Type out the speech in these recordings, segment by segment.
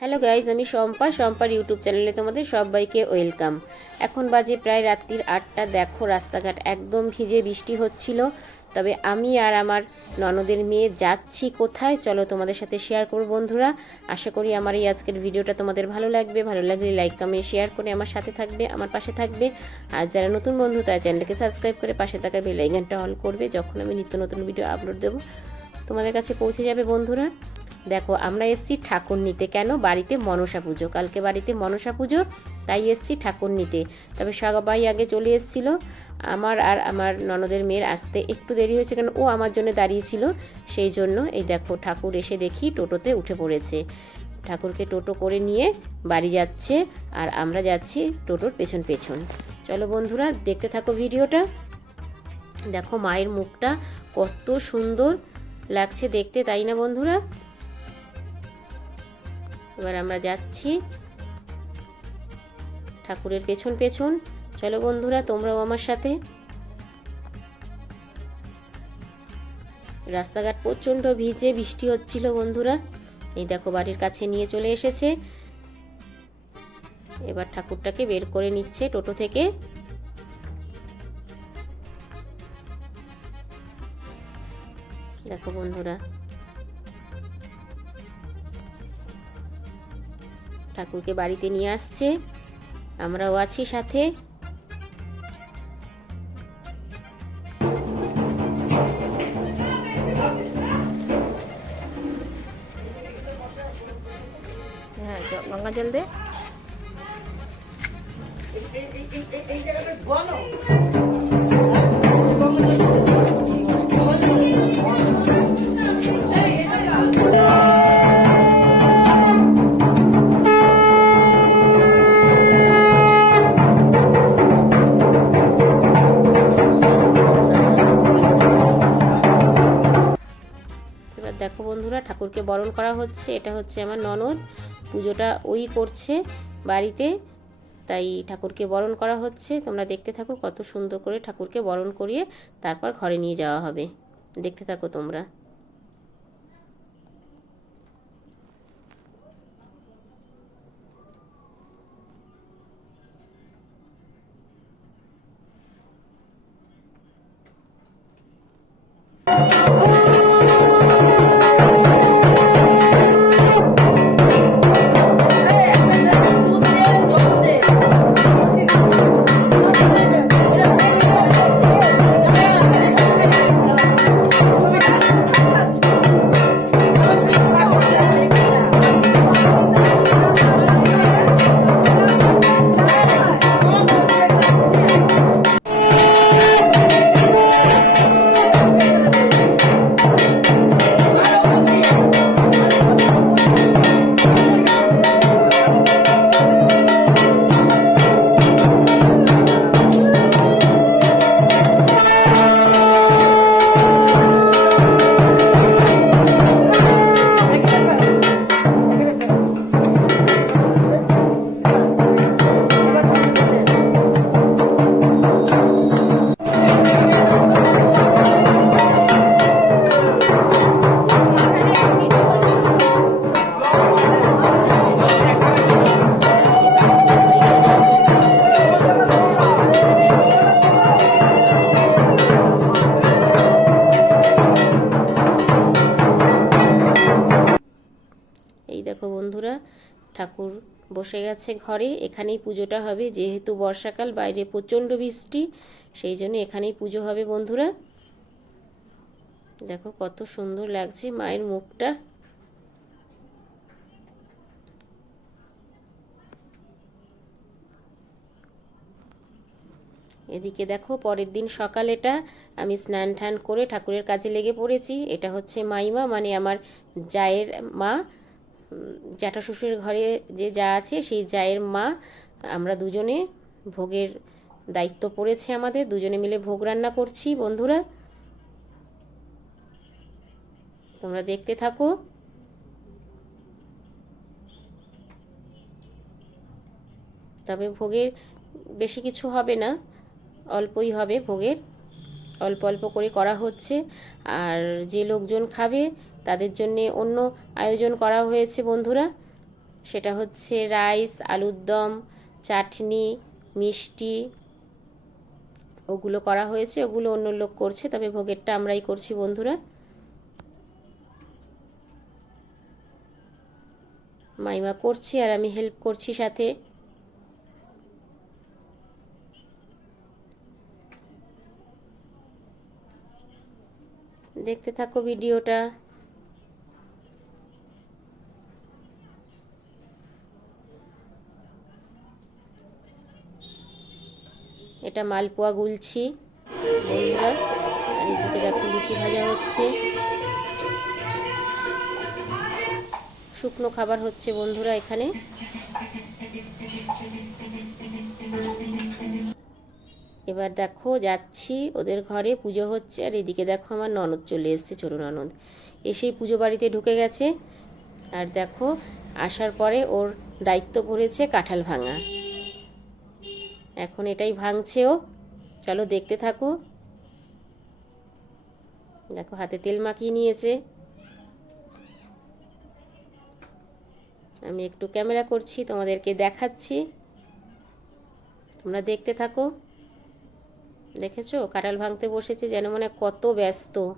Hello guys, আমি Shampa. শম্পার YouTube চ্যানেলে তোমাদের সবাইকে ওয়েলকাম। এখন বাজে প্রায় রাত্রির আটটা। দেখো, রাস্তাঘাট একদম ভিজে বৃষ্টি হচ্ছিল। তবে আমি আর আমার ননদের মেয়ে যাচ্ছি কোথায়, চলো তোমাদের সাথে শেয়ার করব বন্ধুরা। আশা করি আমার এই আজকের ভিডিওটা তোমাদের ভালো লাগবে। ভালো লাগলে লাইক কমেন্ট শেয়ার করে আমার সাথে থাকবে, আমার পাশে থাকবে। আর যারা নতুন বন্ধু, তারা চ্যানেলকে সাবস্ক্রাইব করে পাশে থাকার বেল আইকনটা অল করবে। যখন আমি নিত্য নতুন ভিডিও আপলোড দেবো, তোমাদের কাছে পৌঁছে যাবে বন্ধুরা। দেখো, আমরা এসছি ঠাকুর নিতে। কেন? বাড়িতে মনসা পুজো। কালকে বাড়িতে মনসা পুজো, তাই এসছি ঠাকুর নিতে। তবে সবাই আগে চলে এসেছিল। আমার আর আমার ননদের মেয়ের আসতে একটু দেরি হয়েছে কারণ ও আমার জন্য দাঁড়িয়েছিল। সেই জন্য এই দেখো, ঠাকুর এসে দেখি টোটোতে উঠে পড়েছে। ঠাকুরকে টোটো করে নিয়ে বাড়ি যাচ্ছে আর আমরা যাচ্ছি টোটোর পেছন পেছন। চলো বন্ধুরা, দেখতে থাকো ভিডিওটা। দেখো মায়ের মুখটা কত সুন্দর লাগছে দেখতে, তাই না বন্ধুরা? এবার আমরা যাচ্ছি ঠাকুরের পেছন পেছন। চলো বন্ধুরা, তোমরাও আমার সাথে। রাস্তাঘাট প্রচণ্ড ভিজে, বৃষ্টি হচ্ছিল বন্ধুরা। এই দেখো, বাড়ির কাছে নিয়ে চলে এসেছে। এবার ঠাকুরটাকে বের করে নিচ্ছে টোটো থেকে। দেখো বন্ধুরা ঠাকুরকে বাড়িতে নিয়ে আসছে আমরাও আছি সাথে হ্যাঁ গঙ্গা জল দে এবার দেখো বন্ধুরা, ঠাকুরকে বরণ করা হচ্ছে। এটা হচ্ছে আমার ননদ। পুজোটা ওই করছে বাড়িতে, তাই ঠাকুরকে বরণ করা হচ্ছে। তোমরা দেখতে থাকো কত সুন্দর করে ঠাকুরকে বরণ করিয়ে তারপর ঘরে নিয়ে যাওয়া হবে। দেখতে থাকো তোমরা। এই ঠাকুর বসে গেছে ঘরে, এখানেই পুজোটা হবে। যেহেতু বর্ষাকাল, বাইরে প্রচণ্ড বৃষ্টি, সেই জন্য এখানেই পুজো হবে বন্ধুরা। দেখো কত সুন্দর লাগছে মায়ের মুখটা। এদিকে দেখো পরের দিন সকাল এটা, আমি স্নান টান করে ঠাকুরের কাজে লেগে পড়েছি। এটা হচ্ছে মাইমা মানে আমার জায়ের মা। জ্যাঠা শ্বশুরের ঘরে যে যা আছে, সেই জায়ের মা, আমরা দুজনে ভোগের দায়িত্ব পড়েছে আমাদের। দুজনে মিলে ভোগ রান্না করছি, বন্ধুরা। তোমরা দেখতে থাকো। তবে ভোগের বেশি কিছু হবে না, অল্পই হবে ভোগের। অল্প অল্প করে করা হচ্ছে। আর যে লোকজন খাবে তাদের জন্যে অন্য আয়োজন করা হয়েছে, বন্ধুরা। সেটা হচ্ছে রাইস আলুর দম চাটনি, মিষ্টি, ওগুলো করা হয়েছে, ওগুলো অন্য লোক করছে, তবে ভোগেরটা আমরাই করছি, বন্ধুরা। মাইমা করছি আর আমি হেল্প করছি সাথে। দেখতে থাকো ভিডিওটা। এটা মালপোয়া গুলছি লুচি ভাজা হচ্ছে। শুকনো খাবার হচ্ছে বন্ধুরা এখানে। এবার দেখো যাচ্ছি, ওদের ঘরে পুজো হচ্ছে, আর এদিকে দেখো আমার ননদ চলে এসছে, ছোটো ননদ। এসেই পুজো বাড়িতে ঢুকে গেছে। আর দেখো, আসার পরে ওর দায়িত্ব পড়েছে কাঁঠাল ভাঙা। এখন এটাই ভাঙছে ও। চলো দেখতে থাকো। দেখো, হাতে তেল মাখিয়ে নিয়েছে। আমি একটু ক্যামেরা করছি, তোমাদেরকে দেখাচ্ছি। তোমরা দেখতে থাকো। দেখেছ? কাঁঠাল ভাঙতে বসেছে, যেন মনে কত ব্যস্ত।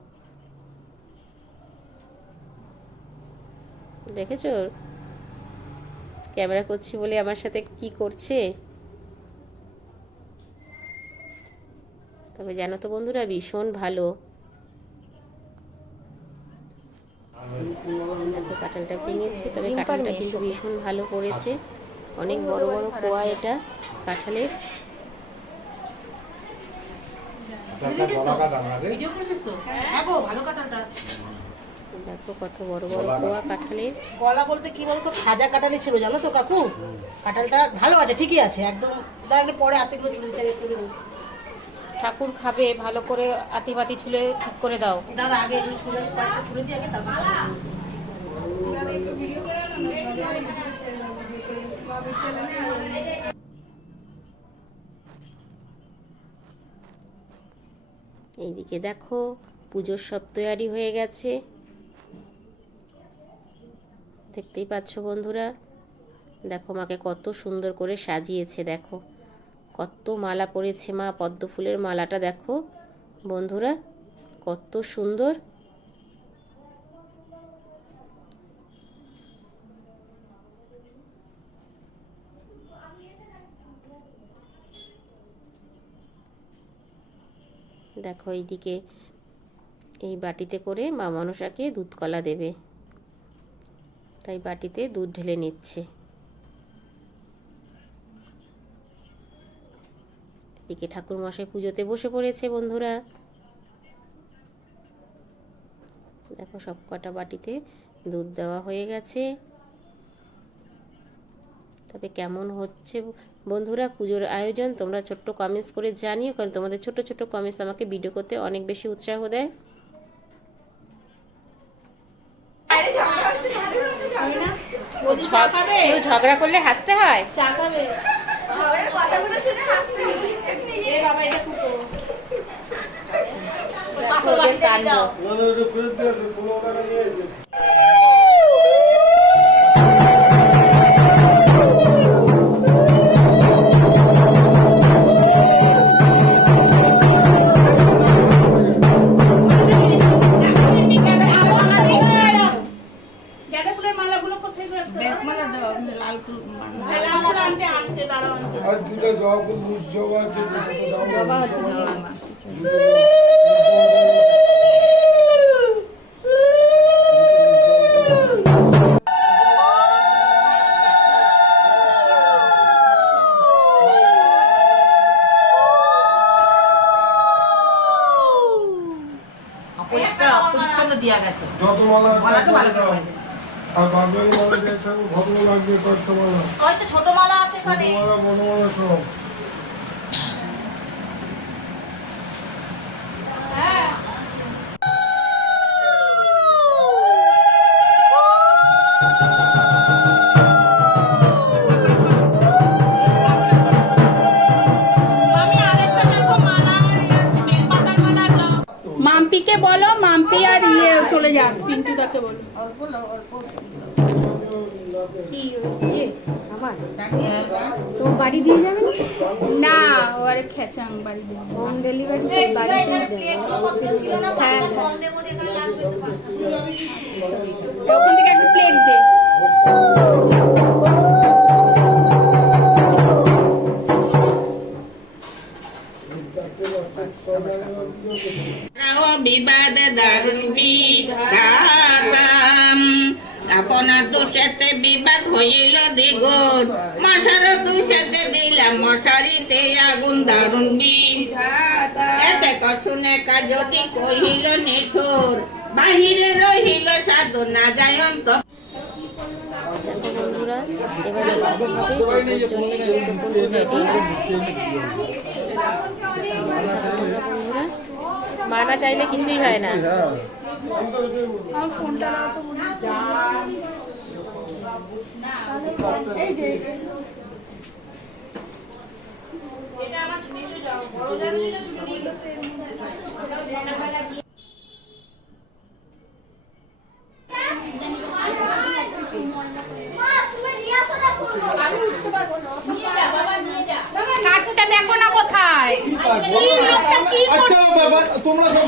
দেখেছ? ক্যামেরা করছি বলে আমার সাথে কি করছে? তবে জানো তো বন্ধুরা ভীষণ ভালো। দেখো কাঁঠালটা ভেঙেছে তবে কাঁঠালটা কিন্তু ভীষণ ভালো করেছে। অনেক বড় বড় কোয়া এটা কাঁঠালের ভিডিও করছিস তো? হ্যাঁ দেখো কত বড় বড় কোয়া কাঁঠালের গলা বলতে কি বলতো? খাজা কাঁঠালি ছিল জানো তো কাকু? কাঁঠালটা ভালো আছে ঠিকই আছে একদম দাঁড়ালে পরে হাতেগুলো চুলে চালিয়ে করে নিই ঠাকুর খাবে ভালো করে আতি পাতি ছুলে ঠিক করে দাও। এইদিকে দেখো পুজোর সব তৈরি হয়ে গেছে। দেখতেই পাচ্ছ বন্ধুরা দেখো মাকে কত সুন্দর করে সাজিয়েছে দেখো। কত মালা পরেছে মা, পদ্ম ফুলের মালাটা দেখো। বন্ধুরা, কত সুন্দর। দেখো এইদিকে, এই বাটিতে করে মা মনসাকে দুধ কলা দেবে। তাই বাটিতে দুধ ঢেলে নিচ্ছে। এদিকে ঠাকুর মশাই পুজোতে বসে পড়েছে বন্ধুরা। দেখো সব কটা বাটিতে দুধ দেওয়া হয়ে গেছে। তবে কেমন হচ্ছে বন্ধুরা পুজোর আয়োজন তোমরা ছোট্ট কমেন্টস করে জানিও কারণ তোমাদের ছোট ছোট কমেন্টস আমাকে ভিডিও করতে অনেক বেশি উৎসাহ দেয়। ঝগড়া করলে হাসতে হয়। ওদের কাণ্ড। গাঁদা বলো অল্প অল্প কি ইয়ে আমার। তো বাড়ি দিয়ে না? ও আরে খেচাং বাড়ি দিয়ে হোম ডেলিভারি বাড়ি হ্যাঁ ওখান থেকে একটা প্লেট দে। আপনার দোষেতে বিবাদ হইল দ্বিগুণ। মশার দোষেতে দিলাম মশারিতে আগুন বিধাতা এতে শুনে কা যদি কহিল নিঠুর। বাহিরে রহিল সাধু, না যায় অন্ত দেখো বন্ধুরা বন্ধুরা চাইলে কিছুই হয় না। আমার ফোনটা দাও তো মনে না কি আচ্ছা বাবা তোমরা সব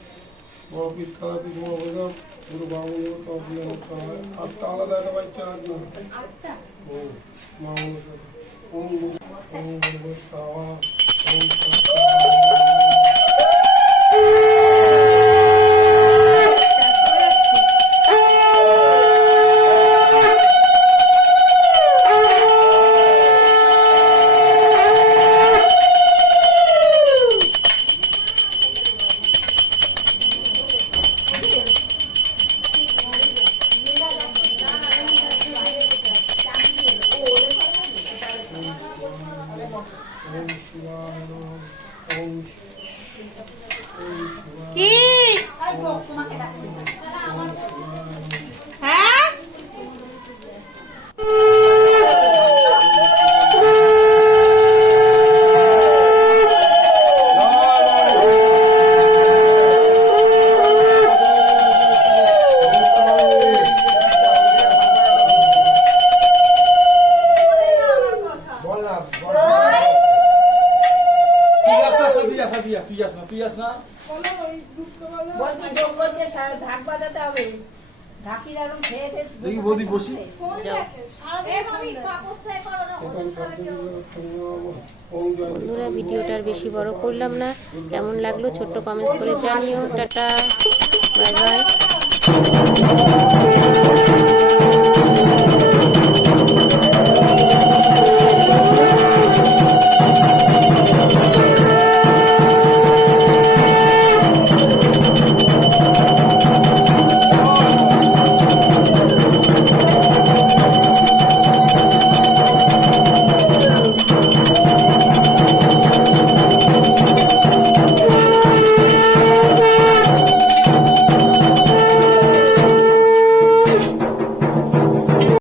গুরু বামদেবতা অগ্নয়ন স্বাহা আটটা আলাদা একটা বাচ্চা আট না হুম মা যাস তুই যাস না তুই দেখি বৌদি বসি। বন্ধুরা ভিডিওটা আর বেশি বড় করলাম না। কেমন লাগল ছোট্ট কমেন্টস করে জানিও। Ta ta. Bye bye.